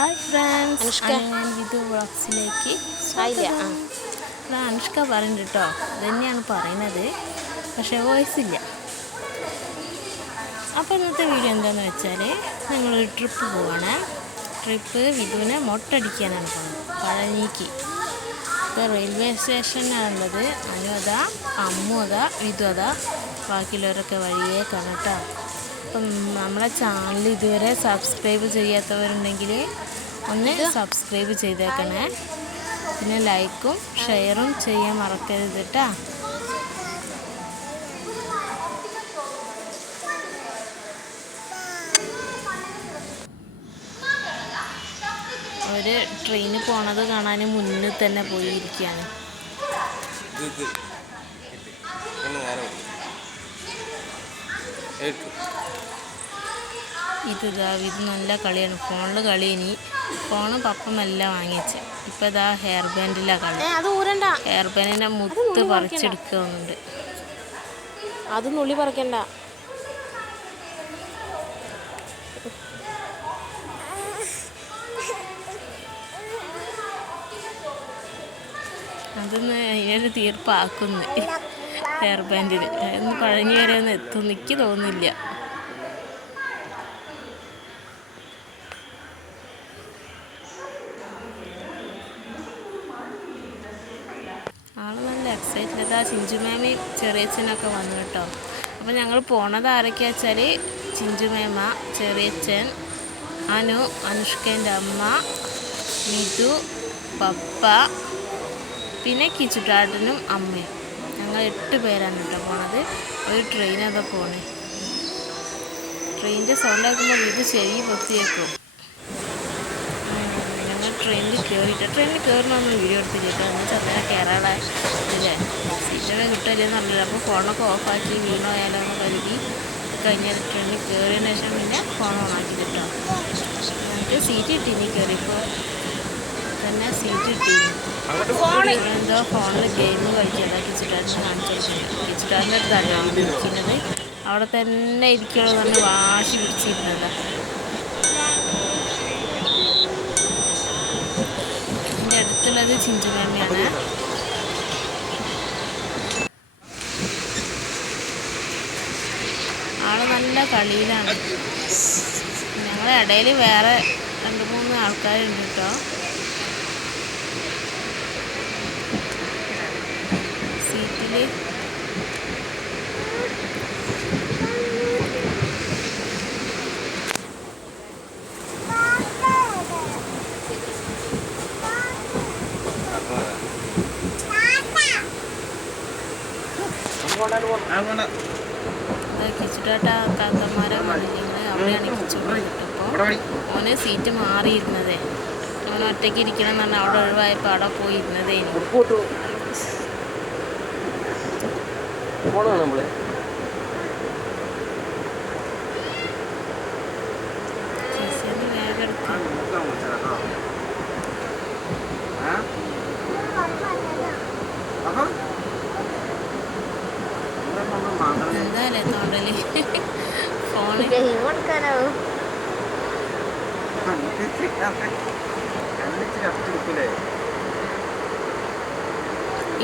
Hi friends, ഞാൻ വിധു വ്ളോഗ്സിലേക്ക് സ്വാഗതം. അനുഷ്ക പറയുന്നുണ്ട് കേട്ടോ, ഇതന്നെയാണ് പറയുന്നത്, പക്ഷേ വോയിസ് ഇല്ല. അപ്പോൾ ഇന്നത്തെ വീഡിയോ എന്താണെന്ന് വെച്ചാൽ, ഞങ്ങളൊരു ട്രിപ്പ് പോവാണ്. ട്രിപ്പ് വിധുവിനെ മൊട്ടടിക്കാനാണ് പോകുന്നത്, പഴനിക്ക്. ഇപ്പോൾ റെയിൽവേ സ്റ്റേഷനിലാണുള്ളത്. അനുവത, അമ്മുവത, വിധുവത, ബാക്കിയുള്ളവരൊക്കെ വഴിയേ കാണട്ടോ. അപ്പം നമ്മളെ ചാനൽ ഇതുവരെ സബ്സ്ക്രൈബ് ചെയ്യാത്തവരുണ്ടെങ്കിൽ ഒന്ന് സബ്സ്ക്രൈബ് ചെയ്തേക്കണേ. പിന്നെ ലൈക്കും ഷെയറും ചെയ്യാൻ മറക്കരുത് കേട്ടോ. ഒരു ട്രെയിന് പോണത് കാണാൻ മുന്നിൽ തന്നെ പോയിരിക്കുകയാണ്. ഇത് നല്ല കളിയാണ്. ഫോണിൽ കളി. ഇനി ഫോണും പപ്പമെല്ലാം വാങ്ങിച്ച് ഇപ്പം ഇതാ ഹെയർ ബാൻഡിലാണ് കളി. ഹെയർ ബാൻഡിൻ്റെ മുത്ത് പറിച്ചെടുക്കുന്നുണ്ട്. അത് നുള്ളി പറിക്കണ്ട. അതൊന്ന് അതിനൊരു തീർപ്പാക്കുന്നു. ഹെയർ ബാൻഡിൽ ഒന്ന് പഴഞ്ഞു വരെ ഒന്ന് എത്തും, എനിക്ക് തോന്നുന്നില്ല. ആള് നല്ല എക്സൈറ്റഡ്. ആ ചിഞ്ചുമേമയും ചെറിയച്ഛനൊക്കെ വന്നു കേട്ടോ. അപ്പോൾ ഞങ്ങൾ പോണത് ആരൊക്കെയാ വെച്ചാൽ, ചിഞ്ചുമേമ, ചെറിയച്ഛൻ, അനു, അനുഷ്കേൻ്റെ അമ്മ, മിഥു, പപ്പ, പിന്നെ കിച്ചുട്ടാട്ടനും അമ്മയും. ഞങ്ങൾ 8 പേരാണ് കേട്ടോ പോണത്. ഒരു ട്രെയിനൊക്കെ പോണേ. ട്രെയിനിൻ്റെ സൗണ്ട് ആക്കുമ്പോൾ ഇത് ചെവി പൊത്തിയേക്കും. ട്രെയിനിൽ കയറണമെന്ന് വീഡിയോ എടുത്തില്ല. എന്ന് വെച്ചാൽ അങ്ങനെ കയറാതെ ഇല്ലേ, സീറ്റൊക്കെ കിട്ടില്ലെന്ന് പറഞ്ഞില്ല. അപ്പോൾ ഫോണൊക്കെ ഓഫാക്കി വീണോയാലോ എന്ന് കരുതി കഴിഞ്ഞാൽ ട്രെയിനിൽ കയറിയതിന് ശേഷം പിന്നെ ഫോൺ ഓണാക്കി കിട്ടോ. നമുക്ക് സീറ്റ് കിട്ടീനി, കയറിയപ്പോൾ തന്നെ സീറ്റ് കിട്ടീനി. എന്തോ ഫോണിൽ ഗെയിം കളിക്കുക. കിച്ചുട്ടാറിനെ കാണിച്ചു കൊടുക്കുന്നത്. കിച്ചുട്ടാറിൻ്റെ അടുത്താണ് ഇരിക്കുന്നത്. അവിടെ തന്നെ ഇരിക്കുള്ളൂ എന്ന് പറഞ്ഞ് വാശി പിടിച്ചിരുന്നതാണ്. അടുത്തുള്ളത് ചിഞ്ചുമേമയാണ്. ആള് നല്ല കളിയിലാണ്. ഞങ്ങളുടെ ഇടയിൽ വേറെ 2-3 ആൾക്കാരുണ്ട് കേട്ടോ. സീറ്റിൽ കിച്ചുട്ടാട്ട കാക്കന്മാരെ ഞങ്ങൾ അവിടെയാണ് കിച്ചുകൊണ്ട് കിട്ടുമ്പോൾ ഓന് സീറ്റ് മാറിയിരുന്നതേ. ഓന് ഒറ്റയ്ക്ക് ഇരിക്കണം എന്ന് പറഞ്ഞാൽ അവിടെ ഒഴിവായപ്പോൾ അവിടെ പോയി ഇരുന്നതേ. ചേച്ചിന് വേഗം എടുക്കാം. എന്തായാലേ തോണ്ടല് ഫോണ്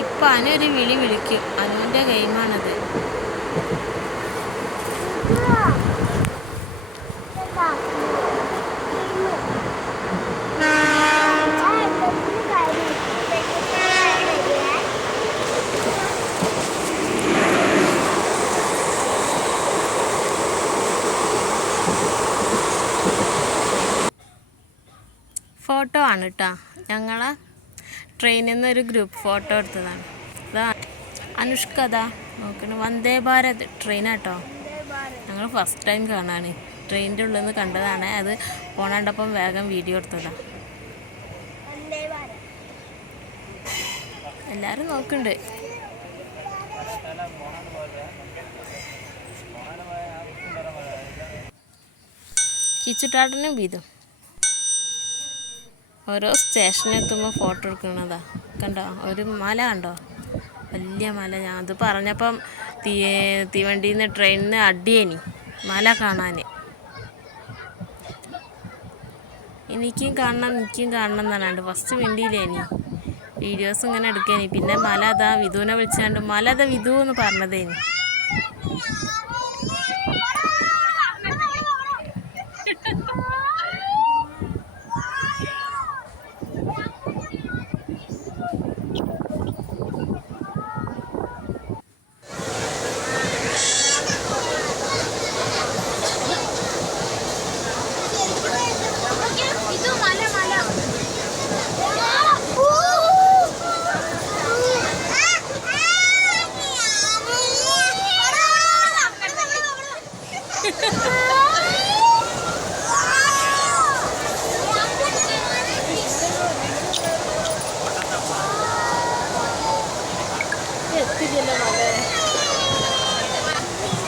ഇപ്പം അനുവൊരു വിളി വിളിക്കും. അനുവിൻ്റെ ഗെയിമാണത്. ഫോട്ടോ ആണ് കേട്ടോ. ഞങ്ങളെ ട്രെയിനിൽ നിന്ന് ഒരു ഗ്രൂപ്പ് ഫോട്ടോ എടുത്തതാണ്. അതാ അനുഷ്ക അതാ നോക്കണം. വന്ദേ ഭാരത് ട്രെയിനാട്ടോ. ഞങ്ങൾ ഫസ്റ്റ് ടൈം കാണാണ്. ട്രെയിനിൻ്റെ ഉള്ളിൽ നിന്ന് കണ്ടതാണ്. അത് പോണണ്ടപ്പം വേഗം വീഡിയോ എടുത്തതാണ്. എല്ലാവരും നോക്കുന്നുണ്ട്. കിച്ചുട്ടാട്ടനും വീതും ഓരോ സ്റ്റേഷനെത്തുമ്പോൾ ഫോട്ടോ എടുക്കുന്നതാ. കണ്ടോ ഒരു മല കണ്ടോ, വലിയ മല. ഞാൻ അത് പറഞ്ഞപ്പം തീവണ്ടിയിൽ നിന്ന് ട്രെയിനിൽ നിന്ന് അടിയേനി മല കാണാൻ. എനിക്കും കാണണം എന്നാണ് ഫസ്റ്റ് മിണ്ടിയില്ലേ ഇനി വീഡിയോസ് ഇങ്ങനെ എടുക്കേനി. പിന്നെ മല അതാ വിധുവിനെ വിളിച്ചാണ്ട് മല അതാ വിധു എന്ന് പറഞ്ഞതേനി.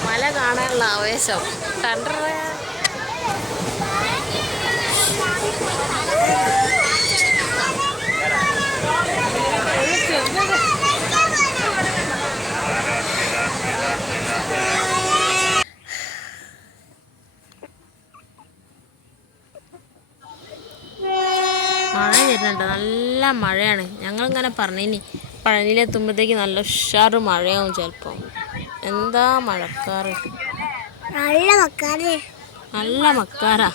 മല കാണാനുള്ള ആവേശം മഴ വരുന്നുണ്ട്, നല്ല മഴയാണ്. ഞങ്ങളിങ്ങനെ പറഞ്ഞിനി പഴനിയിലെത്തുമ്പോഴത്തേക്ക് നല്ല ഉഷാറ് മഴയാവും ചിലപ്പോൾ. എന്താ മഴക്കാറ്, നല്ല മക്കാരാ,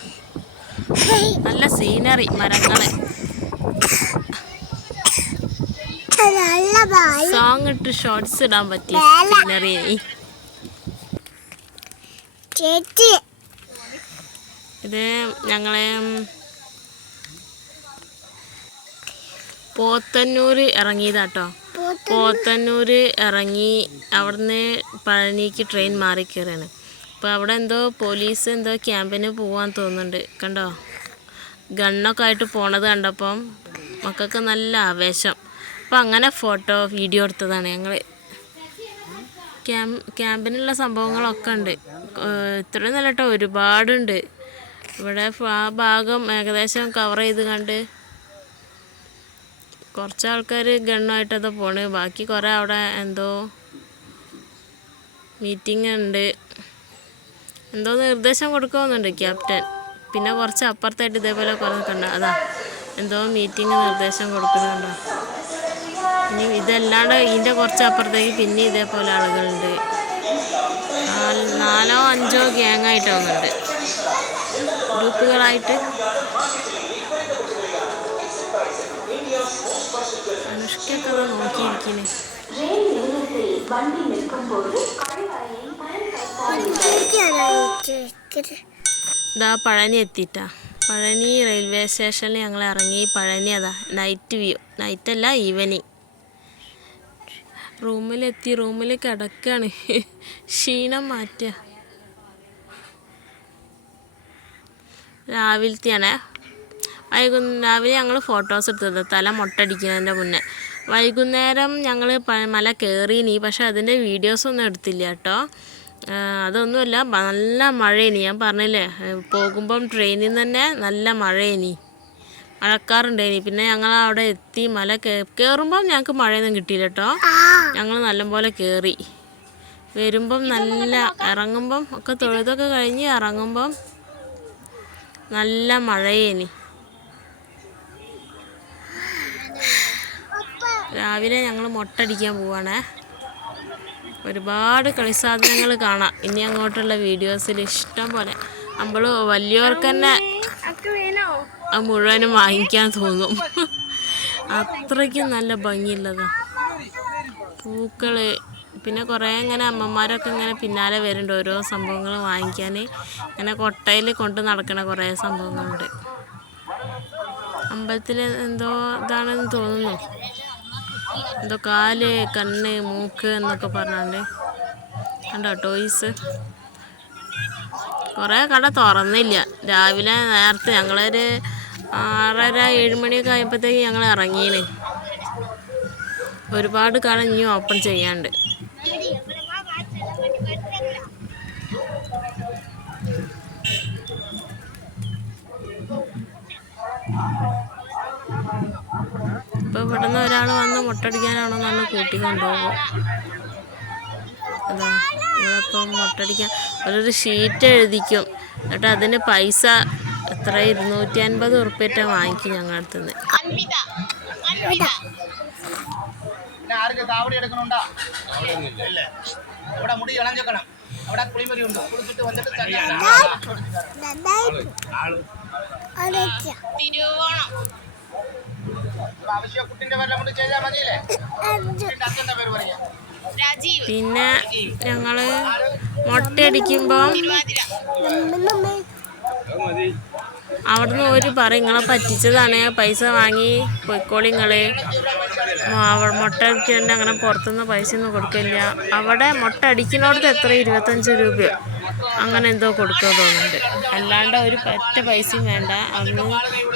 നല്ല സീനറി, മരങ്ങള്, സോങ് ഇട്ട് ഷോർട്സ് ഇടാൻ പറ്റിയ സീനറി. ഇത് ഞങ്ങളെ പോത്തന്നൂര് ഇറങ്ങിയതാട്ടോ. പോത്തന്നൂര് ഇറങ്ങി അവിടുന്ന് പഴനിക്ക് ട്രെയിൻ മാറി കയറാണ്. അപ്പോൾ അവിടെ എന്തോ പോലീസ് എന്തോ ക്യാമ്പിന് പോകാൻ തോന്നുന്നുണ്ട്. കണ്ടോ, ഗണ്ണൊക്കെ ആയിട്ട് പോണത് കണ്ടപ്പം മക്കൾക്ക് നല്ല ആവേശം. അപ്പോൾ അങ്ങനെ ഫോട്ടോ വീഡിയോ എടുത്തതാണ് ഞങ്ങൾ. ക്യാമ്പിനുള്ള സംഭവങ്ങളൊക്കെ ഉണ്ട്. ഇത്രയും നല്ല കേട്ടോ, ഒരുപാടുണ്ട് ഇവിടെ. ആ ഭാഗം ഏകദേശം കവർ ചെയ്ത് കണ്ട് കുറച്ച് ആൾക്കാർ ഗണ്ണായിട്ടത് പോണ്. ബാക്കി കുറേ അവിടെ എന്തോ മീറ്റിംഗ് ഉണ്ട്, എന്തോ നിർദ്ദേശം കൊടുക്കുന്നുണ്ട് ക്യാപ്റ്റൻ. പിന്നെ കുറച്ച് അപ്പുറത്തായിട്ട് ഇതേപോലെ കുറേ കണ്ട അതാ എന്തോ മീറ്റിംഗ് നിർദ്ദേശം കൊടുക്കുന്നുണ്ടോ. ഇനി ഇതല്ലാണ്ട് ഇതിൻ്റെ കുറച്ച് അപ്പുറത്തേക്ക് പിന്നെ ഇതേപോലെ ആളുകളുണ്ട്. 4 or 5 ഗ്യാങ്ങായിട്ട് വന്നിട്ടുണ്ട്, ഗ്രൂപ്പുകളായിട്ട്. അനുഷ്കൊക്കെ നോക്കിയിരിക്കണേ. ഇതാ പഴനി എത്തിയിട്ടാ. പഴനി റെയിൽവേ സ്റ്റേഷനിൽ ഞങ്ങൾ ഇറങ്ങി. പഴനി അതാ നൈറ്റ് വ്യൂ, നൈറ്റല്ല ഈവനിങ്. റൂമിൽ കിടക്കാണ്, ക്ഷീണം മാറ്റുക. രാവിലെ ഞങ്ങൾ ഫോട്ടോസ് എടുത്തത് തല മൊട്ടടിക്കുന്നതിൻ്റെ മുന്നേ. വൈകുന്നേരം ഞങ്ങൾ മല കയറിയിനി, പക്ഷെ അതിൻ്റെ വീഡിയോസൊന്നും എടുത്തില്ല കേട്ടോ. അതൊന്നുമില്ല, നല്ല മഴയിനി. ഞാൻ പറഞ്ഞില്ലേ, പോകുമ്പം ട്രെയിനിൽ നിന്ന് തന്നെ നല്ല മഴയിനി, മഴക്കാറുണ്ടായിനി. പിന്നെ ഞങ്ങൾ അവിടെ എത്തി. മല കയറുമ്പം ഞങ്ങൾക്ക് മഴയൊന്നും കിട്ടിയില്ല കേട്ടോ. ഞങ്ങൾ നല്ലപോലെ കയറി. വരുമ്പം നല്ല, ഇറങ്ങുമ്പം ഒക്കെ തൊഴുതൊക്കെ കഴിഞ്ഞ് ഇറങ്ങുമ്പം നല്ല മഴയേനി. രാവിലെ ഞങ്ങൾ മൊട്ടടിക്കാൻ പോവാണേ. ഒരുപാട് കളിസാധനങ്ങൾ കാണാം ഇനി അങ്ങോട്ടുള്ള വീഡിയോസിൽ ഇഷ്ടം പോലെ. നമ്മൾ വലിയവർക്ക് തന്നെ മുഴുവനും വാങ്ങിക്കാൻ തോന്നും, അത്രയ്ക്കും നല്ല ഭംഗിയുള്ളതാണ്. പൂക്കൾ, പിന്നെ കുറേ ഇങ്ങനെ അമ്മമാരൊക്കെ ഇങ്ങനെ പിന്നാലെ വരുന്നുണ്ട് ഓരോ സംഭവങ്ങൾ വാങ്ങിക്കാൻ. ഇങ്ങനെ കൊട്ടയിൽ കൊണ്ട് നടക്കണ കുറേ സംഭവങ്ങളുണ്ട്. അമ്പലത്തിൽ എന്തോ ഇതാണെന്ന് തോന്നുന്നു, എന്തോ കാല്, കണ്ണ്, മൂക്ക് എന്നൊക്കെ പറഞ്ഞാണ്ട്. കണ്ടോ ടോയ്സ്. കുറേ കട തുറന്നില്ല. രാവിലെ നേരത്തെ ഞങ്ങളൊരു 6:30-7 മണിയൊക്കെ ആയപ്പോഴത്തേക്ക് ഞങ്ങൾ ഇറങ്ങിയേന്. ഒരുപാട് കട ഇനിയും ഓപ്പൺ ചെയ്യാണ്ട്. ഇപ്പോൾ ഇവിടുന്ന് ഒരാൾ വന്ന് മുട്ടടിക്കാനാണോ നല്ല കൂട്ടി കൊണ്ടുപോകും. അതാ നിങ്ങളിപ്പം മുട്ടടിക്കാൻ ഒരു ഷീറ്റ് എഴുതിക്കും, എന്നിട്ട് അതിന് പൈസ എത്ര 250 ഉറുപ്പ്യറ്റ വാങ്ങിക്കും ഞങ്ങളുടെ അടുത്തുനിന്ന്. പിന്നെ ഞങ്ങള് മുട്ടയടിക്കുമ്പോൾ അവിടുന്ന് ഒരു പറയും നിങ്ങളെ പറ്റിച്ചതാണ്, പൈസ വാങ്ങി പൊയ്ക്കോളി നിങ്ങള്, മുട്ട അടിക്കേണ്ട, അങ്ങനെ പുറത്തുനിന്ന് പൈസ ഒന്നും കൊടുക്കില്ല. അവിടെ മുട്ട അടിക്കുന്നിടത്ത് എത്ര 25 രൂപയോ അങ്ങനെ എന്തോ കൊടുക്കുക തോന്നുന്നുണ്ട്. അല്ലാണ്ട് ഒരു പറ്റ പൈസയും വേണ്ട. അന്ന്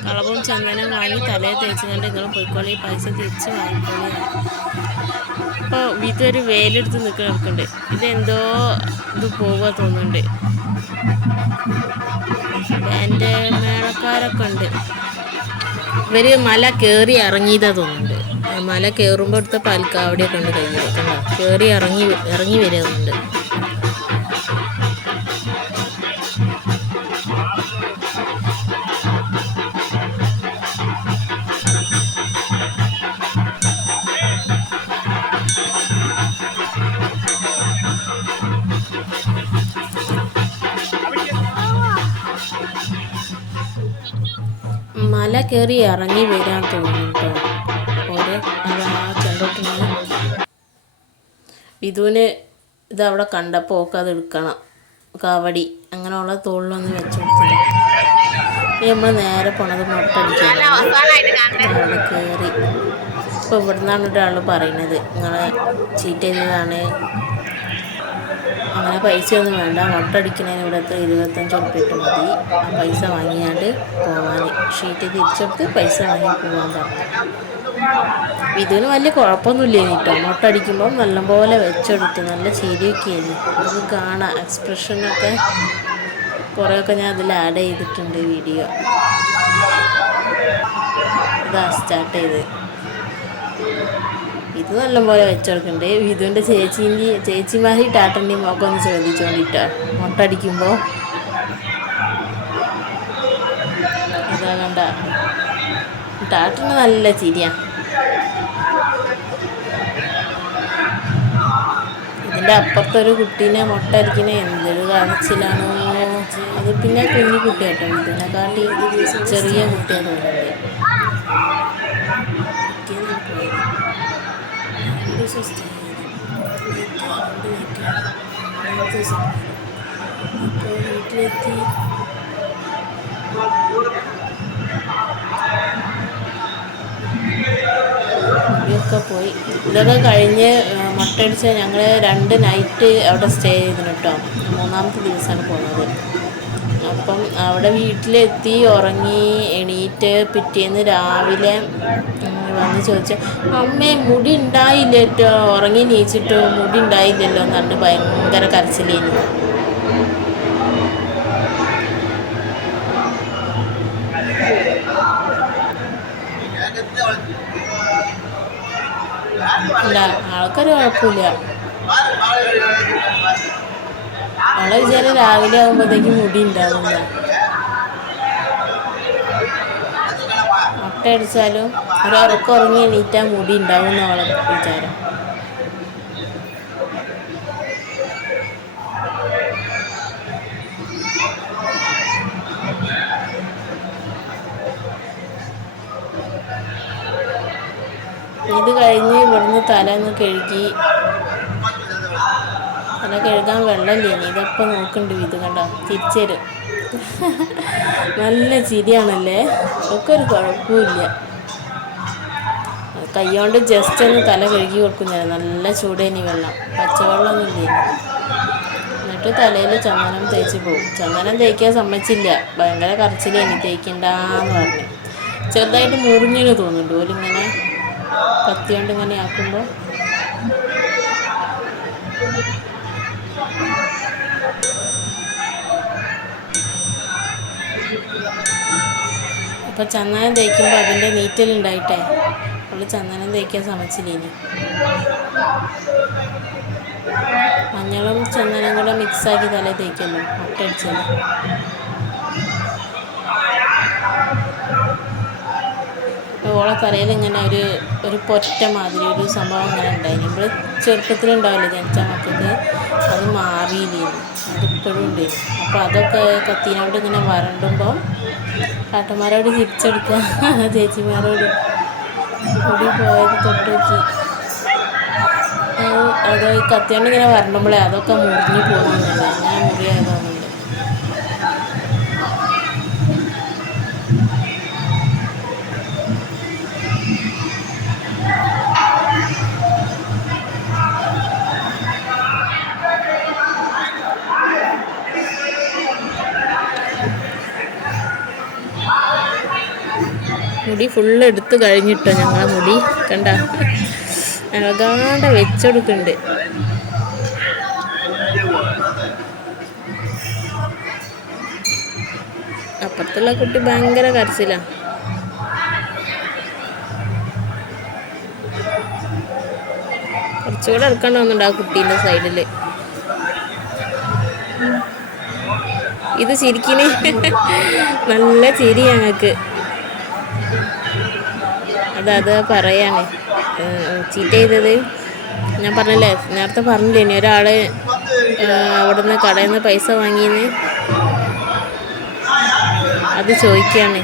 കളവും ചന്ദനം വാങ്ങി തലയിൽ തേച്ചുകൊണ്ട് നിങ്ങൾ പൊയ്ക്കോളി, പൈസ തിരിച്ച് വാങ്ങിക്കോളി. ഇപ്പോൾ ഇതൊരു വേലെടുത്ത് നിൽക്കുന്നുണ്ട്. ഇതെന്തോ ഇത് പോവുക തോന്നുന്നുണ്ട്. എൻ്റെ മേളക്കാരൊക്കെ ഉണ്ട്. ഇവർ മല കയറി ഇറങ്ങിയതാ തോന്നുന്നുണ്ട്. മല കയറുമ്പോൾ എടുത്ത പാൽക്കാവടിയൊക്കെ ഉണ്ട് കയ്യിൽ. കണ്ടോ, കയറി ഇറങ്ങി വരുന്നുണ്ട്. മല കയറി ഇറങ്ങി വരാൻ തോന്നുന്നു കേട്ടോ. ഓരോ ചെണ്ടോട്ടിന് വിധുവിന് ഇതവിടെ കണ്ടപ്പോൾ ഒക്കെ അത് എടുക്കണം, കാവടി അങ്ങനെയുള്ള തോളിലൊന്ന് വെച്ച് കൊടുത്തില്ല. നമ്മൾ നേരെ പോണത് മുട്ട അടിക്കാൻ അവിടെ കയറി. ഇപ്പോൾ ഇവിടുന്നാണ് ഒരാൾ പറയുന്നത് നിങ്ങളെ ചീറ്റ് ചെയ്തതാണ്, അങ്ങനെ പൈസയൊന്നും വേണ്ട, മുട്ട അടിക്കുന്നതിന് ഇവിടുത്തെ 25 ഉറുപ്പ്യ മതി, ആ പൈസ വാങ്ങിയാണ്ട് പോവാൻ, ഷീറ്റ് തിരിച്ചെടുത്ത് പൈസ വാങ്ങി പോകാൻ പറഞ്ഞു. ഇതിന് വലിയ കുഴപ്പമൊന്നുമില്ല കേട്ടോ. മുട്ട അടിക്കുമ്പോൾ നല്ലപോലെ വെച്ചെടുത്ത് നല്ല ചിരിയൊക്കെ ആയിരുന്നു. നമുക്ക് കാണാം എക്സ്പ്രഷനൊക്കെ, കുറേയൊക്കെ ഞാൻ അതിൽ ആഡ് ചെയ്തിട്ടുണ്ട് വീഡിയോ. ഇതാ സ്റ്റാർട്ട് ചെയ്ത്. ഇത് നല്ലപോലെ വെച്ചെടുക്കണ്ടേ. വിധുവിൻ്റെ ചേച്ചിമാരി ടാട്ടൻ്റെയും ഒക്കെ ഒന്ന് ശ്രദ്ധിച്ചോണ്ടിട്ടോ മുട്ട അടിക്കുമ്പോൾ. ഇതാ കണ്ട, ടാട്ടന് നല്ല ചിരിയാ. ഇതിൻ്റെ അപ്പുറത്തൊരു കുട്ടീനെ മുട്ട അടിക്കണ എന്തൊരു കാണിച്ചിലാണോ. അത് പിന്നെ കുഞ്ഞു കുട്ടിയാട്ടോ, ഇതിനെക്കാട്ടി ചെറിയ കുട്ടിയാ തോന്നുന്നുണ്ട്. അപ്പോൾ വീട്ടിലെത്തി ഒക്കെ പോയി. ഇതൊക്കെ കഴിഞ്ഞ് മുട്ടയടിച്ച ഞങ്ങൾ 2 നൈറ്റ് അവിടെ സ്റ്റേ ചെയ്തിന് കേട്ടോ. 3-ാമത്തെ ദിവസമാണ് പോകുന്നത്. അപ്പം അവിടെ വീട്ടിലെത്തി ഉറങ്ങി എണീറ്റ് പിറ്റേന്ന് രാവിലെ വന്ന് ചോദിച്ചു, അമ്മേ മുടി ഉണ്ടായില്ലോ, ഉറങ്ങി നീച്ചിട്ടോ മുടി ഉണ്ടായില്ലല്ലോ എന്ന് പറഞ്ഞ് ഭയങ്കര കരച്ചിലേനി. ഇല്ല, ആൾക്കൊരു കുഴപ്പമില്ല. അവളെ വിചാരം രാവിലെ ആകുമ്പോഴത്തേക്കും മുടി ഉണ്ടാവില്ല. മുട്ട അടിച്ചാലും ഒരൊക്കെ ഉറങ്ങി എണീറ്റാൽ മുടി ഉണ്ടാവും എന്നവളെ വിചാരം. ഇത് കഴിഞ്ഞ് ഇവിടുന്ന് തലയൊന്ന് കഴുകി, തല കഴുകാൻ വെള്ളമില്ലേ, ഇതൊക്കെ നോക്കുന്നുണ്ട്. ഇത് കണ്ടോ തിരിച്ചു തരും. നല്ല ചിരിയാണല്ലേ, ഒക്കെ ഒരു കുഴപ്പമില്ല. കൈകൊണ്ട് ജസ്റ്റ് ഒന്ന് തല കഴുകി കൊടുക്കുന്നതാണ്. നല്ല ചൂടേനി വെള്ളം, പച്ചവെള്ളമൊന്നും ഇല്ലേ. എന്നിട്ട് തലയിൽ ചന്ദനം തേച്ച് പോകും. ചന്ദനം തേക്കാൻ സമ്മതിച്ചില്ല, ഭയങ്കര കരച്ചിലേനി, തേക്കണ്ടെന്ന് പറഞ്ഞു. ചെറുതായിട്ട് മുറിഞ്ഞിന് തോന്നുന്നുണ്ട് ഓലിങ്ങനെ കത്തി കൊണ്ട് ഇങ്ങനെ ആക്കുമ്പോൾ. അപ്പോൾ ചന്ദനം തേക്കുമ്പോൾ അതിൻ്റെ നീറ്റലുണ്ടായിട്ടേ അവൾ ചന്ദനം തേക്കാൻ സമ്മതിച്ചില്ലേനി. മഞ്ഞളും ചന്ദനം കൂടെ മിക്സാക്കി തലയിൽ തേക്കല്ലോ മുട്ട അടിച്ചല്ലോ. ഓളെ തലയിൽ ഇങ്ങനെ ഒരു പൊറ്റ മാതിരി ഒരു സംഭവം ഇങ്ങനെ ഉണ്ടായി. നമ്മൾ ചെറുപ്പത്തിലുണ്ടാവില്ലേ ജനിച്ച മക്കൾക്ക്, അത് മാറിയില്ലായിരുന്നു, അതിപ്പോഴും ഉണ്ടായിരുന്നു. അപ്പോൾ അതൊക്കെ കത്തിനോട് ഇങ്ങനെ വരണ്ടുമ്പോൾ കാട്ടന്മാരോട് ചിരിച്ചെടുക്കുക, ചേച്ചിമാരോട് മുടി പോയത് തൊട്ട് നോക്കി. അത് ഈ കത്തിയോണ്ട് ഇങ്ങനെ വരണ്ടുമ്പോഴേ അതൊക്കെ മുറിഞ്ഞു പോകുന്നുണ്ട്, അങ്ങനെ മുറിയായതാകുന്നുണ്ട്. മുടി ഫുള്ള് എടുത്ത് കഴിഞ്ഞിട്ടോ ഞങ്ങളെ മുടി കണ്ട അഴകാണ്ട വെച്ചെടുക്കുന്നുണ്ട്. അപ്പുറത്തുള്ള കുട്ടി ഭയങ്കര കരച്ചിലാണ്. കുറച്ചുകൂടെ എടുക്കേണ്ട വന്നുണ്ട് ആ കുട്ടീൻ്റെ സൈഡിൽ. ഇത് ചിരിക്കിന് നല്ല ചിരി ഞങ്ങൾക്ക്. അത് പറയാണ് ചീറ്റ് ചെയ്തത്. ഞാൻ പറഞ്ഞില്ലേ, നേരത്തെ പറഞ്ഞില്ലേ ഇനി ഒരാൾ അവിടെ നിന്ന് കടയിൽ നിന്ന് പൈസ വാങ്ങിയെന്ന്, അത് ചോദിക്കുകയാണ്.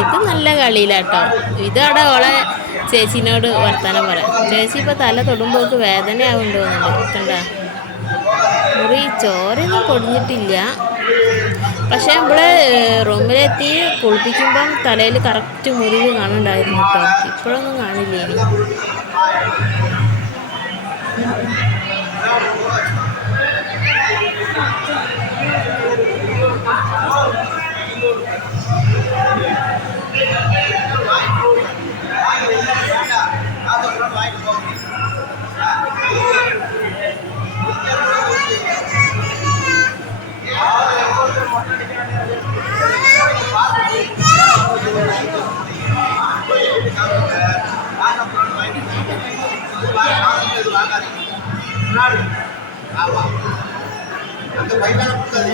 ഇത് നല്ല കളിയിലാട്ടോ. ഇതവിടെ ഓളെ ചേച്ചീനോട് വർത്താനം പറയാം. ചേച്ചി ഇപ്പോൾ തല തൊടുമ്പോൾക്ക് വേദനയാവും തോന്നുന്നുണ്ട്. കണ്ട മുറി ചോരയൊന്നും പൊടിഞ്ഞിട്ടില്ല. പക്ഷെ നമ്മള് റൂമിലെത്തി കുളിപ്പിക്കുമ്പം തലയിൽ കറക്റ്റ് മുറിവ് കാണുന്നുണ്ടായിരുന്നു കേട്ടോ. ഇപ്പോഴൊന്നും കാണില്ലേ ഇനി.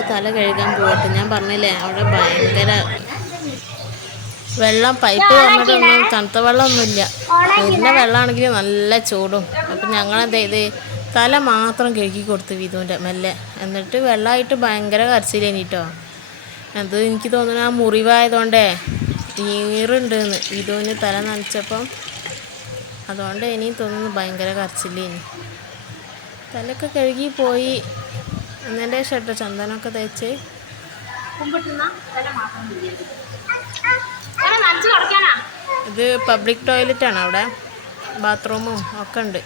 തല കഴുകാൻ പോയിട്ട് ഞാൻ പറഞ്ഞില്ലേ അവിടെ ഭയങ്കര വെള്ളം, പൈപ്പ് വന്നിട്ടൊന്നും തണുത്ത വെള്ളമൊന്നുമില്ല. വരുന്ന വെള്ളമാണെങ്കിൽ നല്ല ചൂടും. അപ്പം ഞങ്ങളെന്താ ചെയ്ത് തല മാത്രം കഴുകി കൊടുത്തു വിധുവിൻ്റെ മെല്ലെ. എന്നിട്ട് വെള്ളമായിട്ട് ഭയങ്കര കരച്ചിലേനിട്ടോ. അത് എനിക്ക് തോന്നുന്നു ആ മുറിവായതുകൊണ്ടേ നീറുണ്ടെന്ന് വിധുവിന് തല നനച്ചപ്പം, അതുകൊണ്ട് ഇനിയും തോന്നുന്നു ഭയങ്കര കരച്ചില്ലേനി. തലയൊക്കെ കഴുകി പോയി. എന്നതിൻ്റെ ഷർട്ട് ചന്ദനമൊക്കെ തേച്ച് ഇത് പബ്ലിക് ടോയ്ലറ്റാണ്, അവിടെ ബാത്റൂമും ഒക്കെ ഉണ്ട്.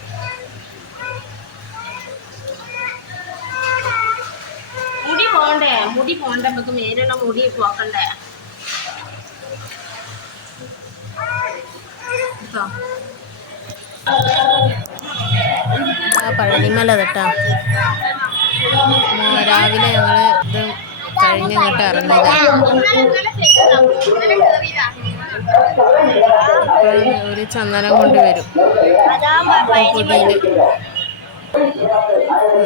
മുടി പോണ്ടേ നമുക്ക് മേലുള്ള മുടി പോക്കണ്ടേ. ആ പഴനിമല കേട്ടാ. രാവിലെ ഞങ്ങള് ഇത് കഴിഞ്ഞിങ്ങോട്ട് ഇറങ്ങിയതാണ്. ഒരു ചന്ദനം കൊണ്ട് വരും പുതിയില്.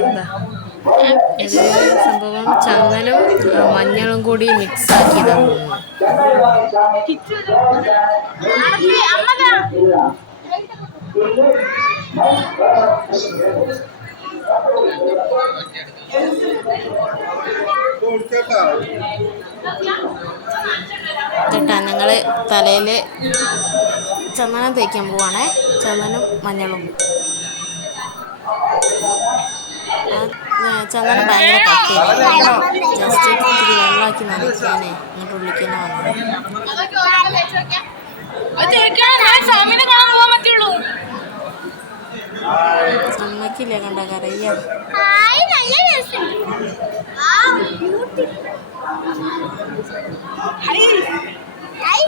എന്താ ഇത് സംഭവം? ചന്ദനം മഞ്ഞളും കൂടി മിക്സ് ആക്കിയതാണ്. കേട്ടാ ഞങ്ങള് തലയില് ചന്ദനം തേക്കാൻ പോവാണേ. ചന്ദനം മഞ്ഞളും. ചന്ദനം ഭയങ്കര കട്ടിയാണ്. ജസ്റ്റ് ഇത്തിരി വെള്ളമാക്കി നനയ്ക്കാനേ എന്നിട്ട് ഉള്ളിക്കന്നെ വന്നു. സമ്മക്കില്ലേ കണ്ട കരയ്യ.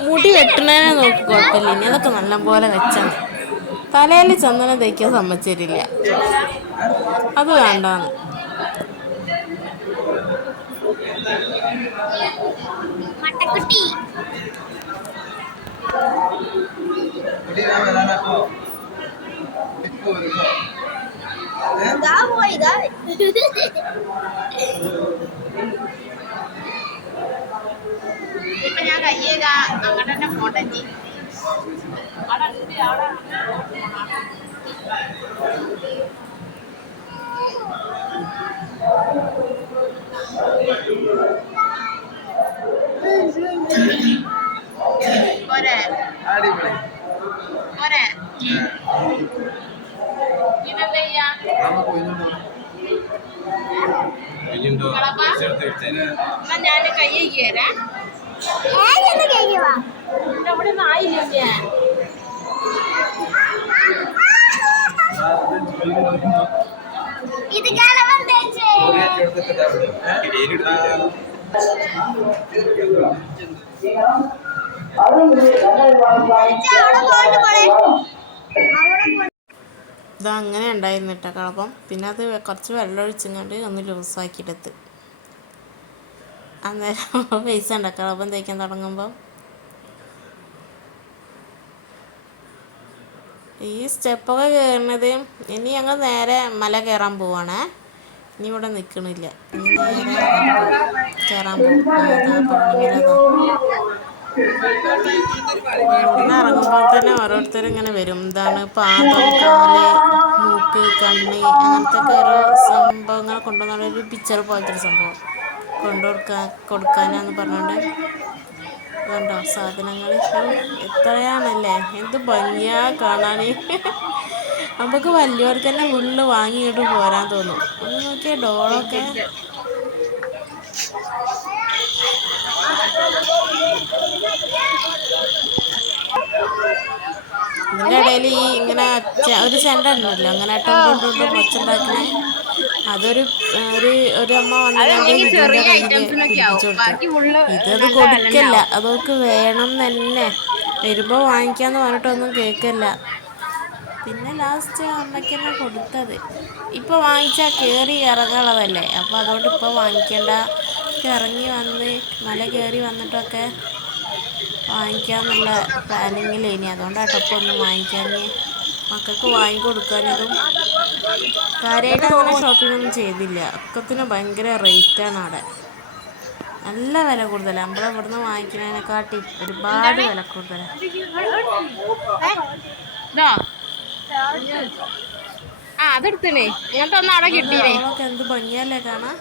മുടി വെട്ടണേനെ നോക്കി കുഴപ്പമില്ല, ഇനി അതൊക്കെ നല്ലപോലെ വെച്ചാൽ. തലയിൽ ചന്ദനം തേക്കാൻ സമ്മതിച്ചിട്ടില്ല, അത് വേണ്ടാന്ന്. ഇപ്പൊ ഞാൻ കയ്യേക അങ്ങോട്ട് തന്നെ പോട്ടെ. പോരെ പോരെ ഇതെന്താ ചെയ്യാ എന്നാ ഞാൻ കയ്യേക്ക് തരാം. ഇവിടെ നായില്ലേ ഇത് കാണാൻ തേച്ചേ ഇത് അങ്ങനെ ഉണ്ടായിരുന്നു കേട്ടോ കളപ്പം. പിന്നെ അത് കുറച്ച് വെള്ളം ഒഴിച്ചിങ്ങാണ്ട് ഒന്ന് ലൂസാക്കിയെടുത്ത് അന്നേരം പൈസ ഉണ്ടോ കളപ്പം തേക്കാൻ തുടങ്ങുമ്പോൾ. ഈ സ്റ്റെപ്പൊക്കെ കയറുന്നത് ഇനി ഞങ്ങൾ നേരെ മല കയറാൻ പോവാണേ. ഇനി ഇവിടെ നിൽക്കണില്ല, ഇനി നേരെ കയറാൻ പോകും. ഇവിടുന്ന് ഇറങ്ങുമ്പോൾ തന്നെ ഓരോരുത്തർ ഇങ്ങനെ വരും. ഇതാണ് പാദം, കാല്, മൂക്ക്, കണ്ണ് അങ്ങനത്തെ ഒക്കെ ഓരോ സംഭവങ്ങൾ കൊണ്ടുവന്നൊരു പിക്ചർ പോലത്തെ ഒരു സംഭവം കൊടുക്കാനാന്ന് പറഞ്ഞുകൊണ്ട് കണ്ടോ സാധനങ്ങൾ എത്രയാണല്ലേ, എന്ത് ഭംഗിയാ കാണാൻ. നമുക്ക് വലിയവർക്ക് തന്നെ ഫുള്ള് വാങ്ങിയിട്ട് പോരാൻ തോന്നും. ഒന്ന് നോക്കിയ ഡോളൊക്കെ ഇതിൻ്റെ ഇടയിൽ ഈ ഇങ്ങനെ ഒരു ചെണ്ട ഉണ്ടല്ലോ അങ്ങനെ ടൊണ്ടുകൊണ്ട് ഒച്ചുണ്ടാക്കണേ, അതൊരു ഒരു അമ്മ വന്നിട്ട് ഇതിൻ്റെ കയ്യിൽ പിടിപ്പിച്ചു കൊടുത്തു. ഇതത് കൊടുക്കല്ല, അതൊക്കെ വേണം തന്നെ, വരുമ്പോൾ വാങ്ങിക്കാന്ന് പറഞ്ഞിട്ടൊന്നും കേൾക്കല്ല. പിന്നെ ലാസ്റ്റ് അമ്മയ്ക്ക് തന്നെ കൊടുത്തത്. ഇപ്പോൾ വാങ്ങിച്ചാൽ കയറി ഇറങ്ങാനുള്ളതല്ലേ, അപ്പോൾ അതുകൊണ്ട് ഇപ്പോൾ വാങ്ങിക്കേണ്ട, ഇറങ്ങി വന്ന് മല കയറി വന്നിട്ടൊക്കെ വാങ്ങിക്കാന്നുള്ള പ്ലാനിങ്ങിലേനി. അതുകൊണ്ടാട്ടോ ഇപ്പോൾ ഒന്നും വാങ്ങിക്കാൻ, മക്കൾക്ക് വാങ്ങിക്കൊടുക്കാനതും. കാര്യമായിട്ട് അങ്ങനെ ഷോപ്പിംഗ് ഒന്നും ചെയ്തില്ല. ഒക്കത്തിന് ഭയങ്കര റേറ്റാണ് അവിടെ, നല്ല വില കൂടുതലാണ്. നമ്മളെ ഇവിടുന്ന് വാങ്ങിക്കുന്നതിനെക്കാട്ടി ഒരുപാട് വില കൂടുതലാണ്. അതെടുത്തേ ഇങ്ങനത്തെ ഒന്നും അവിടെ കിട്ടീനേ, എന്ത് ഭംഗിയല്ലേ കാണാ.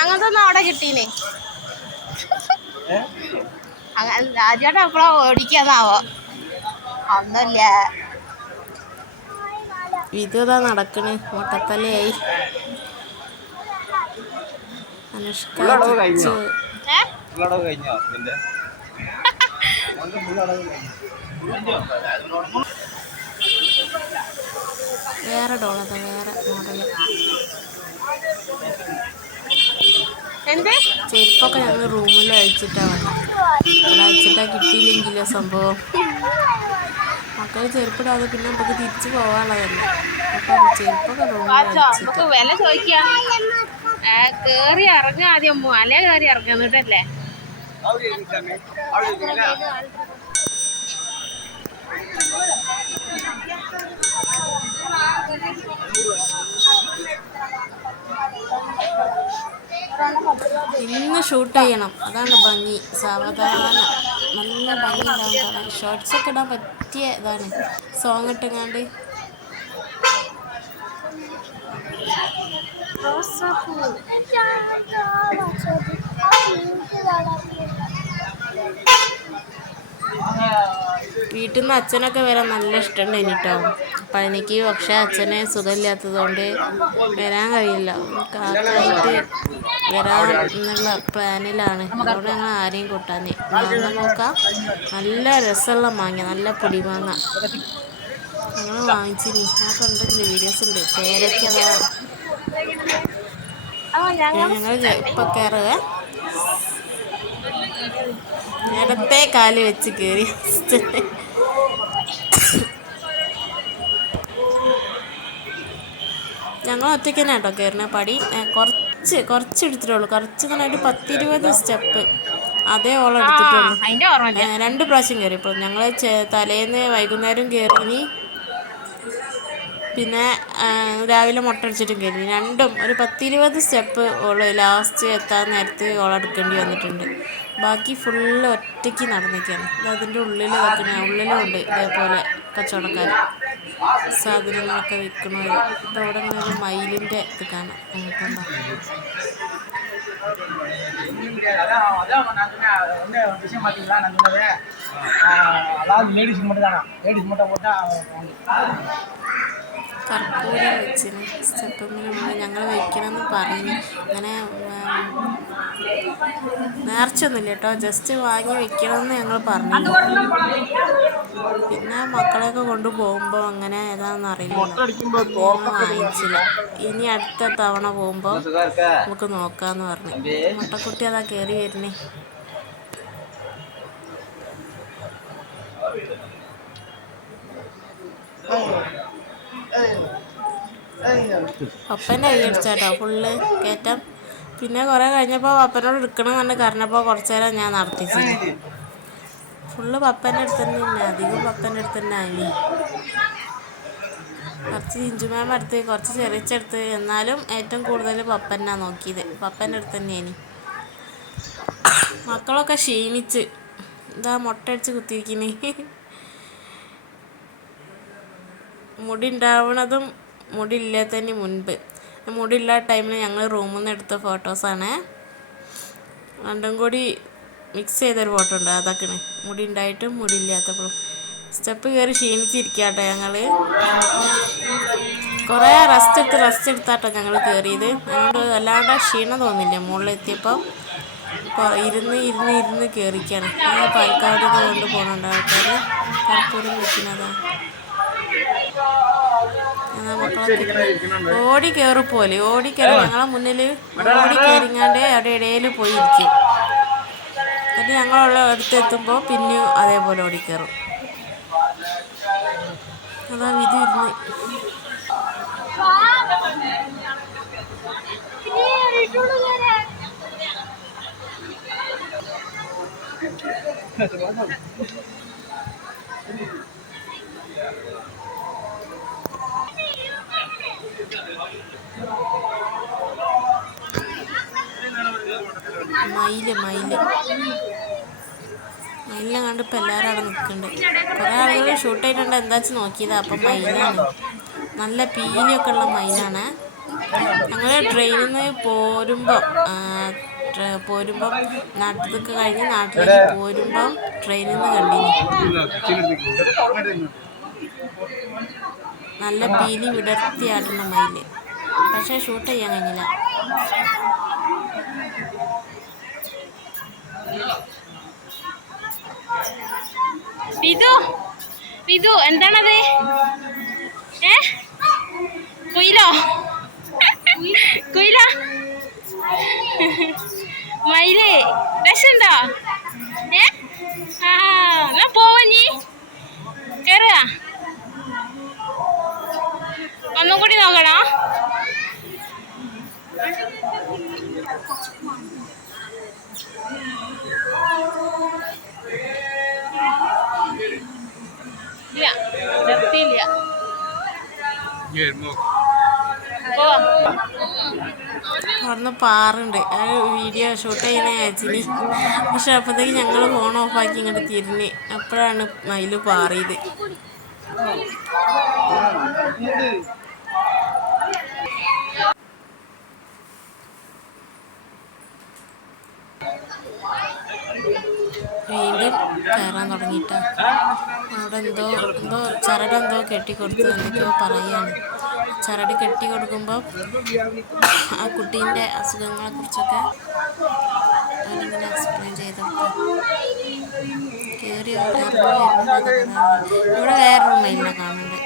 അങ്ങനത്തെ ഒന്നും അവിടെ കിട്ടീനേ. രാജേട്ടൻ എപ്പോഴാ ഓടിക്കാന്നാവോ ഒന്നുമില്ല. ഇതാ നടക്കണ് മുട്ടത്തലയായി. അനുഷ്ക വേറെ ഡോളതാ, വേറെ മോഡല്. ചെരുപ്പൊക്കെ ഞങ്ങൾ റൂമിൽ അഴിച്ചിട്ടാണ് വന്നത്. അവിടെ അഴിച്ചിട്ടാ കിട്ടിയില്ലെങ്കിലോ സംഭവം. മക്കൾ ചെരുപ്പിടാതെ പിന്നെ നമുക്ക് തിരിച്ചു പോകാനുള്ളതല്ല. അപ്പം ചെരുപ്പൊക്കെ റൂമിൽ അഴിച്ചിട്ട് വില ചോദിക്കാം. കയറി ഇറങ്ങാം, ആദ്യം മല കയറി ഇറങ്ങുന്നിട്ടല്ലേ. ഇന്ന് ഷൂട്ട് ചെയ്യണം, അതാണ് ഭംഗി. സാവധാനം നല്ല ഭംഗി ഉണ്ടാവും. ഷോർട്സൊക്കെ ഇടാൻ പറ്റിയ ഇതാണ്, സോങ് ഇട്ടെങ്ങാണ്ട്. വീട്ടിൽ നിന്ന് അച്ഛനൊക്കെ വരാൻ നല്ല ഇഷ്ടമുണ്ട് കേട്ടോ പഴനിക്ക്. പക്ഷേ അച്ഛന് സുഖമില്ലാത്തത് കൊണ്ട് വരാൻ കഴിയില്ല. കാക്കായിട്ട് വരാൻ എന്നുള്ള പ്ലാനിലാണ്. അതുകൊണ്ട് ഞങ്ങൾ ആരെയും കൂട്ടാൻ മാങ്ങ നോക്കാം. നല്ല രസമുള്ള മാങ്ങ, നല്ല പൊടിമാങ്ങ ഞങ്ങൾ വാങ്ങിച്ചിനി. ആ കണ്ടിട്ടില്ല, വീഡിയോസ് ഉണ്ട്. പേരൊക്കെ ഞങ്ങൾ ഇപ്പം കയറുക. നേരത്തെ കാല് വെച്ച് കയറി. ഞങ്ങൾ ഒറ്റയ്ക്ക് തന്നെ കേട്ടോ കയറുന്ന. പടി കുറച്ച് എടുത്തിട്ടുള്ളൂ, കുറച്ച് തന്നെ ഒരു 10-20 സ്റ്റെപ്പ് അതേ ഓളം എടുത്തിട്ടുള്ളൂ. 2 പ്രാവശ്യം കയറി. ഇപ്പോൾ ഞങ്ങൾ തലേന്ന് വൈകുന്നേരം കയറി. പിന്നെ രാവിലെ മുട്ട അടിച്ചിട്ടും കയറി രണ്ടും ഒരു 10-20 സ്റ്റെപ്പ് ഓള് ലാസ്റ്റ് എത്താൻ നേരത്ത് ഓളെടുക്കേണ്ടി വന്നിട്ടുണ്ട്. ബാക്കി ഫുള്ള് ഒറ്റയ്ക്ക് നടന്നിരിക്കുകയാണ്. ഇത് അതിൻ്റെ ഉള്ളിൽ വെക്കണ ഉള്ളിലും ഉണ്ട് ഇതേപോലെ കച്ചവടക്കാർ സാധനങ്ങളൊക്കെ വിൽക്കണവർ. ഇപ്പോൾ ഇവിടെ ഇങ്ങനെ ഒരു മയിലിൻ്റെ ഇത് കാണാം. കണ്ടോ കർപ്പൂരം വെച്ചിന് സ്റ്റെപ്പിന് ഞങ്ങൾ വയ്ക്കണമെന്ന് പറഞ്ഞു. ഇങ്ങനെ നേർച്ചയൊന്നുമില്ല കേട്ടോ, ജസ്റ്റ് വാങ്ങി വെക്കണമെന്ന് ഞങ്ങൾ പറഞ്ഞു. പിന്നെ മക്കളെയൊക്കെ കൊണ്ടുപോകുമ്പോൾ അങ്ങനെ ഏതാണെന്ന് അറിയില്ല, വാങ്ങിച്ചില്ല. ഇനി അടുത്ത തവണ പോകുമ്പോൾ നമുക്ക് നോക്കാമെന്ന് പറഞ്ഞു. മുട്ടക്കുട്ടി അതാ കയറി വരുന്നേ. പപ്പൻ്റെ കൈ അടിച്ചാട്ടോ ഫുള്ള് കയറ്റം. പിന്നെ കുറേ കഴിഞ്ഞപ്പോൾ പപ്പനോട് എടുക്കണം എന്ന് കരഞ്ഞപ്പോൾ കുറച്ച് നേരം ഞാൻ നടത്തിച്ചില്ല. ഫുള്ള് പപ്പൻ്റെ അടുത്ത് തന്നെ, അധികം പപ്പൻ്റെ അടുത്ത് തന്നെ ആയി. കുറച്ച് ചിഞ്ചുമാമ അടുത്ത്, കുറച്ച് ചെറിയച്ചടുത്ത്, എന്നാലും ഏറ്റവും കൂടുതൽ പപ്പനാണ് നോക്കിയത്. പപ്പൻ്റെ അടുത്ത് തന്നെയാണ്. മക്കളൊക്കെ ക്ഷീണിച്ച് ഇതാ മുട്ടയടിച്ച് കുത്തിയിരിക്കുന്നേ. മുടി ഉണ്ടാവണതും മുടി ഇല്ലാത്തതിന് മുൻപ്, മുടി ഇല്ലാത്ത ടൈമിൽ ഞങ്ങൾ റൂമിൽ നിന്ന് എടുത്ത ഫോട്ടോസാണ്. രണ്ടും കൂടി മിക്സ് ചെയ്തൊരു ഫോട്ടോ ഉണ്ട്, അതൊക്കെയാണ് മുടി ഉണ്ടായിട്ടും മുടി ഇല്ലാത്തപ്പോഴും. സ്റ്റെപ്പ് കയറി ക്ഷീണിച്ചിരിക്കാട്ടോ ഞങ്ങൾ. കുറേ റെസ്റ്റ് എടുത്താട്ടോ ഞങ്ങൾ കയറിയത്. അതുകൊണ്ട് വല്ലാണ്ട് ക്ഷീണം തോന്നില്ല. മുകളിലെത്തിയപ്പോൾ ഇരുന്ന് കയറിക്കാണ്. പാലക്കാട് കൊണ്ട് പോകുന്നുണ്ട് ആൾക്കാർ. കർപ്പൂരം വെക്കുന്നതാണ്. ഓടി കയറിപ്പോലെ ഞങ്ങളെ മുന്നിൽ ഓടി കയറിങ്ങാണ്ട് അവിടെ ഇടയിൽ പോയി ഇരിക്കും. എന്നിട്ട് ഞങ്ങളുള്ള അടുത്തെത്തുമ്പോൾ പിന്നെയും അതേപോലെ ഓടിക്കയറും. അതാ വിധി ഇരുന്ന്. മയിലിനെ കണ്ടിപ്പോൾ എല്ലാവരും അവിടെ നിൽക്കുന്നുണ്ട്. കുറേ ആളുകൾ ഷൂട്ട് ചെയ്തിട്ടുണ്ട്. എന്താ വെച്ച് നോക്കിയതാ. അപ്പം മയിലാണ്, നല്ല പീലിയൊക്കെ ഉള്ള മയിലാണ്. ഞങ്ങൾ ട്രെയിനിൽ നിന്ന് പോരുമ്പം നാട്ടിലേക്ക് കഴിഞ്ഞ് നാട്ടിലേക്ക് പോരുമ്പം ട്രെയിനിൽ നിന്ന് കണ്ടിന് നല്ല പീലി വിടർത്തിയാടുന്ന മയിൽ. പക്ഷേ ഷൂട്ട് ചെയ്യാൻ കഴിഞ്ഞില്ല. വിധു എന്താണത്? കുയിലോ? മയില് രസമുണ്ടോ? എന്നാ പോവഞ്ഞി കേറുക. ഒന്നും കൂടി നോക്കണോ? ഇല്ല, നിർത്തിയില്ല. അവിടുന്ന് പാറുണ്ട്. ആ വീഡിയോ ഷൂട്ട് ചെയ്യുന്ന അയച്ചിന്. പക്ഷെ അപ്പോഴത്തേക്ക് ഞങ്ങൾ ഫോൺ ഓഫാക്കി ഇങ്ങോട്ട് തിരിഞ്ഞ്. അപ്പോഴാണ് മയിൽ പാറിയത്. വീണ്ടും കയറാൻ തുടങ്ങിയിട്ടാ. അവിടെ എന്തോ ചരടെന്തോ കെട്ടിക്കൊടുത്ത് എന്തൊക്കെയോ പറയുകയാണ്. ചരട് കെട്ടി കൊടുക്കുമ്പോൾ ആ കുട്ടീൻ്റെ അസുഖങ്ങളെക്കുറിച്ചൊക്കെ അവരിങ്ങനെ എക്സ്പ്ലെയിൻ ചെയ്ത് കയറി ഇവിടെ വേറൊരു മയിലിനെ കാണുന്നുണ്ട്.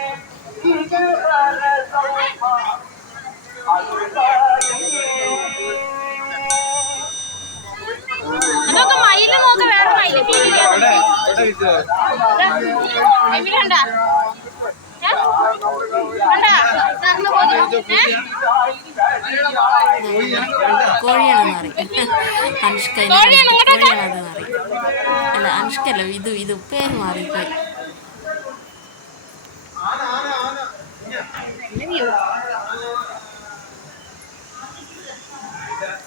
അതൊക്കെ മയില് നോക്ക, വേറെ മയില് കോഴിയാണെന്ന് അറിയാം. അനുഷ്ക കോഴിയാണതെന്ന് അറിയാം. അല്ല അനുഷ്കല്ല, ഇത് പേര് മാറിപ്പോയി.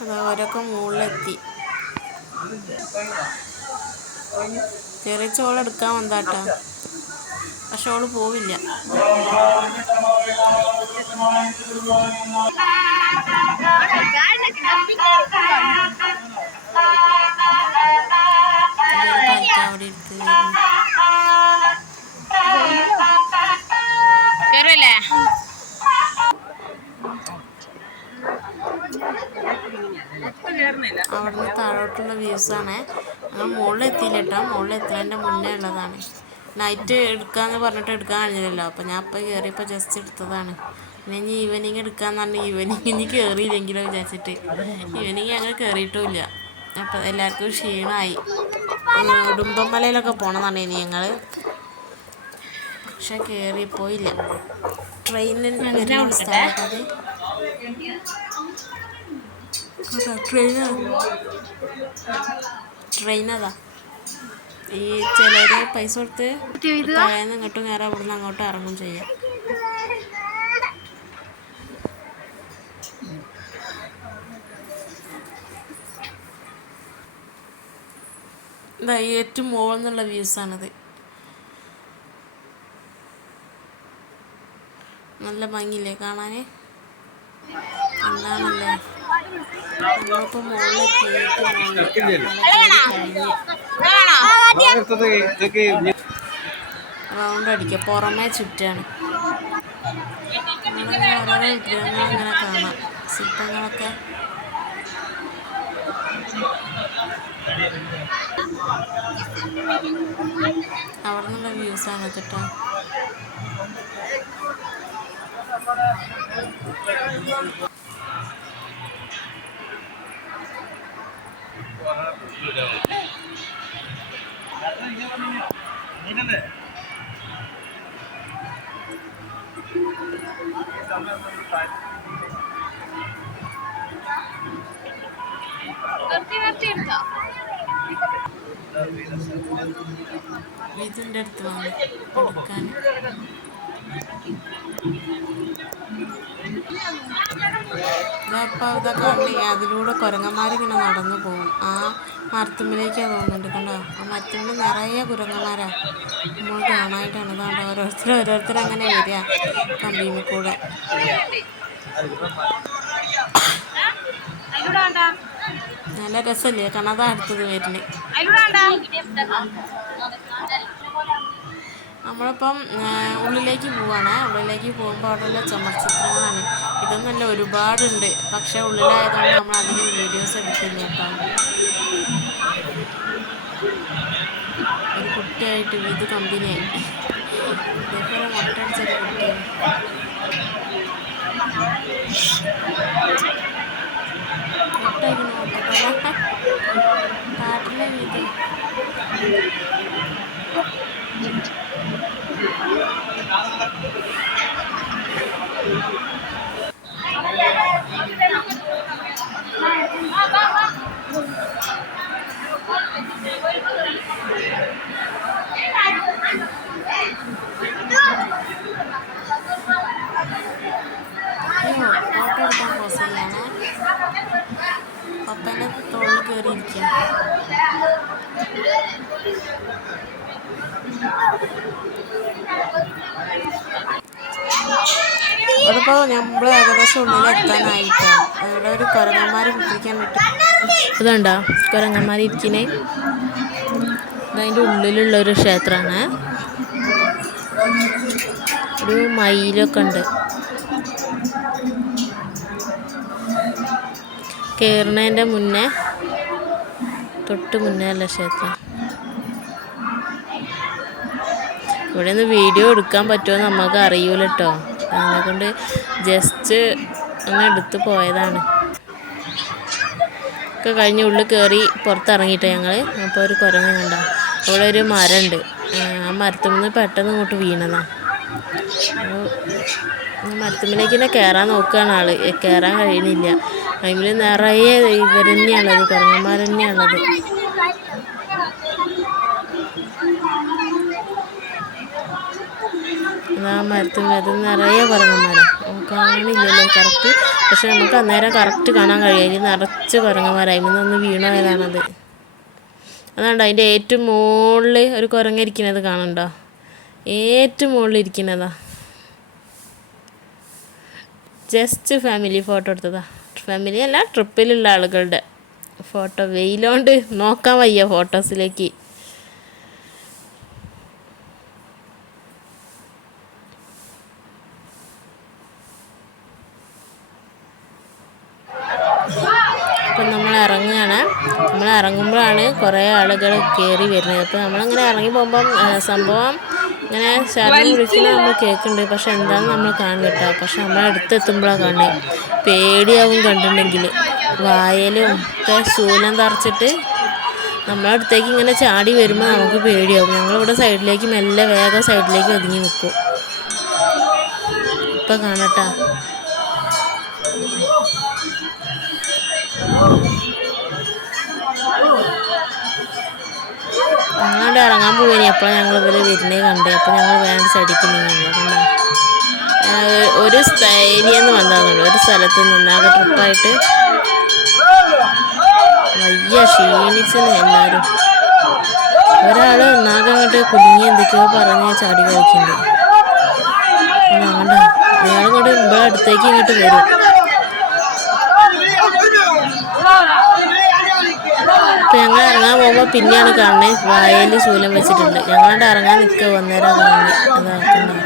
അതാ അവരൊക്കെ മുകളിലെത്തി. ചെറിയ ചോളെടുക്കാൻ വന്നാട്ടാ, പക്ഷെ അവള് പോവില്ല. അവിടെ എടുത്ത് കേറല്ലേ. അവിടുന്ന് താഴോട്ടുള്ള വ്യൂസാണ്. ഞങ്ങൾ മുകളിൽ എത്തിയില്ല കേട്ടോ, മുകളിൽ എത്തുന്നതിൻ്റെ മുന്നേ ഉള്ളതാണ്. നൈറ്റ് എടുക്കാമെന്ന് പറഞ്ഞിട്ട് എടുക്കാൻ കഴിഞ്ഞില്ലല്ലോ, അപ്പോൾ ഞാൻ ഇപ്പോൾ കയറിയപ്പോൾ ജസ്റ്റ് എടുത്തതാണ്. പിന്നെ ഇനി ഈവനിങ് എടുക്കാമെന്ന് പറഞ്ഞാൽ ഈവനിങ് ഇനി കയറിയില്ലെങ്കിലോ വിചാരിച്ചിട്ട് ഈവനിങ് ഞങ്ങൾ കയറിയിട്ടുമില്ല. അപ്പോൾ എല്ലാവർക്കും ക്ഷീണമായി. ഉടുമ്പൻമലയിലൊക്കെ പോകണമെന്നാണ് ഇനി ഞങ്ങൾ, പക്ഷെ കയറിപ്പോയില്ല. ട്രെയിനിൽ വരുന്ന സ്ഥലത്തത് ട്രെയിനതാ. ഈ ചിലര് പൈസ കൊടുത്ത് താഴേന്ന് ഇങ്ങോട്ടും നേരെ അവിടുന്ന് അങ്ങോട്ടും ഇറങ്ങും ചെയ്യാം. ഇതാ ഏറ്റവും മുകളിൽ നിന്നുള്ള വ്യൂസാണിത്. നല്ല ഭംഗിയില്ലേ കാണാൻ? എന്താണല്ലേ, നമ്മളിപ്പോൾ റൗണ്ട് അടിക്കുക, പുറമേ ചുറ്റാണ്. ഓരോരോ വിഗ്രഹങ്ങൾ ഇങ്ങനെ കാണാം, ശില്പങ്ങളൊക്കെ. അവിടെ നിന്നുള്ള വ്യൂസാണ് കേട്ടോ. ഇതിൻ്റെ അടുത്ത് വന്ന് എടുക്കാൻ ഇതപ്പോൾ ഇതൊക്കെ കണ്ടി അതിലൂടെ കുരങ്ങന്മാരിങ്ങനെ നടന്നു പോകും. ആ മരത്തുമ്പിലേക്കാണ് തോന്നുന്നുണ്ട്, കണ്ടോ? ആ മരത്തുമ്പിൽ നിറയെ കുരങ്ങന്മാരാ നമ്മൾ കാണാനായിട്ടാണ്. ഇതാണ്ടോ ഓരോരുത്തർ അങ്ങനെ വരിക കമ്പീമിൽ കൂടെ. നല്ല രസമല്ലേ കാണാൻ? അതാ അടുത്തത് വരുന്നത്. നമ്മളിപ്പം ഉള്ളിലേക്ക് പോവാണ്. ഉള്ളിലേക്ക് പോകുമ്പോൾ അവിടെയുള്ള ചുമർച്ചിത്രങ്ങളാണ്. ഇതൊന്നല്ല, ഒരുപാടുണ്ട്. പക്ഷെ ഉള്ളിലായതുകൊണ്ട് നമ്മൾ അധികം വീഡിയോസ് എടുത്തില്ല കേട്ടോ. ഒരു കുട്ടിയായിട്ട് ഇത് കമ്പനിയായി. ഇതേപോലെ മുട്ടടിച്ചൊരു കുട്ടിയാണ്. കാട്ടിലെ ഇത് ഫോട്ടോ എടുക്കാൻ പോസ് ചെയ്യാണ്. പപ്പേൻ്റെ തോളിൽ കയറിയിരിക്കുക. അതിപ്പോൾ നമ്മൾ ഏകദേശം ഉള്ളിലെത്താനായിട്ടോ. അവിടെ ഒരു കുരങ്ങന്മാർ കുത്തിരിക്കാൻ പറ്റും. ഇതുണ്ടോ കുരങ്ങന്മാർ ഇരിക്കുന്നേ? ഇതതിൻ്റെ ഉള്ളിലുള്ളൊരു ക്ഷേത്രമാണ്. ഒരു മയിലൊക്കെ ഉണ്ട്. കയറുന്നതിൻ്റെ മുന്നേ തൊട്ട് മുന്നേ അല്ല ക്ഷേത്രം. ഇവിടെ നിന്ന് വീഡിയോ എടുക്കാൻ പറ്റുമോ നമുക്ക് അറിയൂല കേട്ടോ. അതിനെക്കൊണ്ട് ജസ്റ്റ് ഒന്ന് എടുത്ത് പോയതാണ്. ഒക്കെ കഴിഞ്ഞ് ഉള്ളിൽ കയറി പുറത്തിറങ്ങിയിട്ടോ ഞങ്ങൾ. അപ്പോൾ ഒരു കുരങ്ങ് കണ്ടോ, അവിടെ ഒരു മരമുണ്ട്. ആ മരത്തിൽ നിന്ന് പെട്ടെന്ന് ഇങ്ങോട്ട് വീണതാണ്. അപ്പോൾ മരത്തുമ്പിലേക്ക് തന്നെ കയറാൻ നോക്കുകയാണ് ആള്. കയറാൻ കഴിയുന്നില്ല. അതിൽ നിറയെ ഇവർ തന്നെയാണുള്ളത്, കുരങ്ങന്മാർ തന്നെയാണുള്ളത്. ആ മരത്തിൽ അത് നിറയെ കുരങ്ങന്മാരാണ്, കാണില്ലല്ലോ കറക്റ്റ്. പക്ഷെ നമുക്ക് അന്നേരം കറക്റ്റ് കാണാൻ കഴിയില്ല, നിറച്ച് കുരങ്ങന്മാരായി നിന്ന് വീണായതാണത്. അതുകൊണ്ട് അതിൻ്റെ ഏറ്റവും മുകളിൽ ഒരു കുരങ്ങിരിക്കുന്നത് കാണുന്നുണ്ടോ? ഏറ്റവും മുകളിൽ ഇരിക്കുന്നതാ. ജസ്റ്റ് ഫാമിലി ഫോട്ടോ എടുത്തതാ. ഫാമിലി അല്ല, ട്രിപ്പിലുള്ള ആളുകളുടെ ഫോട്ടോ. വെയിലോണ്ട് നോക്കാൻ വയ്യ ഫോട്ടോസിലേക്ക്. അപ്പം നമ്മൾ ഇറങ്ങുകയാണ്. നമ്മൾ ഇറങ്ങുമ്പോഴാണ് കുറേ ആളുകൾ കയറി വരുന്നത്. അപ്പോൾ നമ്മളിങ്ങനെ ഇറങ്ങി പോകുമ്പം സംഭവം ഇങ്ങനെ ശരണം വിളിക്കുന്നത് നമ്മൾ കേൾക്കുന്നുണ്ട്, പക്ഷെ എന്താണെന്ന് നമ്മൾ കാണില്ല. പക്ഷെ നമ്മൾ അടുത്തെത്തുമ്പോഴാണ് കാണുന്നത്. പേടിയാവും കണ്ടിട്ടുണ്ടെങ്കിൽ. വായലും ഒക്കെ ശൂലം തറച്ചിട്ട് നമ്മളെ അടുത്തേക്ക് ഇങ്ങനെ ചാടി വരുമ്പോൾ നമുക്ക് പേടിയാവും. ഞങ്ങളിവിടെ സൈഡിലേക്ക് മെല്ലെ വേഗം സൈഡിലേക്ക് ഒതുങ്ങി നിൽക്കും. ഇപ്പം കാണട്ടാ. ഞങ്ങളവിടെ ഇറങ്ങാൻ പോവുകയാണ്. എപ്പോഴാണ് ഞങ്ങൾ ഇവർ വരുന്നത് കണ്ടത്. അപ്പോൾ ഞങ്ങൾ വേണ്ട സൈഡിലേക്ക് നീങ്ങുന്നു. കണ്ടോ, ഒരു ഏരിയയിൽ നിന്ന് വന്നതാണല്ലോ, ഒരു സ്ഥലത്ത് നിന്നാകെ ട്രിപ്പായിട്ട്. വയ്യ, ക്ഷീണിച്ചത് എല്ലാവരും. ഒരാൾ ഒന്നാകെ അങ്ങോട്ട് കുടുങ്ങി എന്തൊക്കെയോ പറഞ്ഞ് ചാടി കളിക്കുന്നുണ്ട്. കണ്ടോ, അയാൾ ഇങ്ങോട്ട് ഇവിടെ അടുത്തേക്ക് ഇങ്ങോട്ട് വരും. അപ്പം ഞങ്ങൾ ഇറങ്ങാൻ പോകുമ്പോൾ പിന്നെയാണ് കാണുന്നത് വായയിൽ ശൂലം വെച്ചിട്ടുണ്ട്. ഞങ്ങളുടെ ഇറങ്ങാൻ നിൽക്കുക വന്നേരം കാണുന്നത്. അതാക്കുന്നത്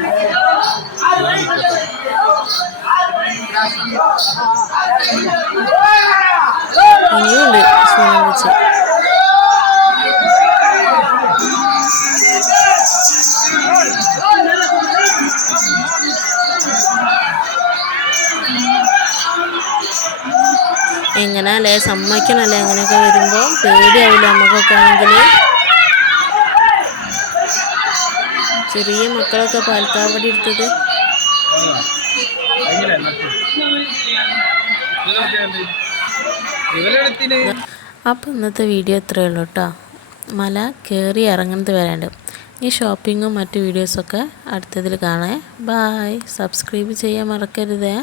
ഇനിയുണ്ട് ശൂലം വെച്ച്. എങ്ങനെയല്ലേ സമ്മതിക്കണല്ലേ, അങ്ങനെയൊക്കെ വരുമ്പോൾ പേടിയാവില്ല നമുക്കൊക്കെ ആണെങ്കിൽ. ചെറിയ മക്കളൊക്കെ പാൽക്കാവടി എടുത്തത്. അപ്പോൾ ഇന്നത്തെ വീഡിയോ ഇത്രയേ ഉള്ളൂ കേട്ടോ. മല കയറി ഇറങ്ങുന്നത് വരാണ്ട്. ഈ ഷോപ്പിങ്ങും മറ്റു വീഡിയോസൊക്കെ അടുത്തതിൽ കാണാം. ബായ്. സബ്സ്ക്രൈബ് ചെയ്യാൻ മറക്കരുതേ.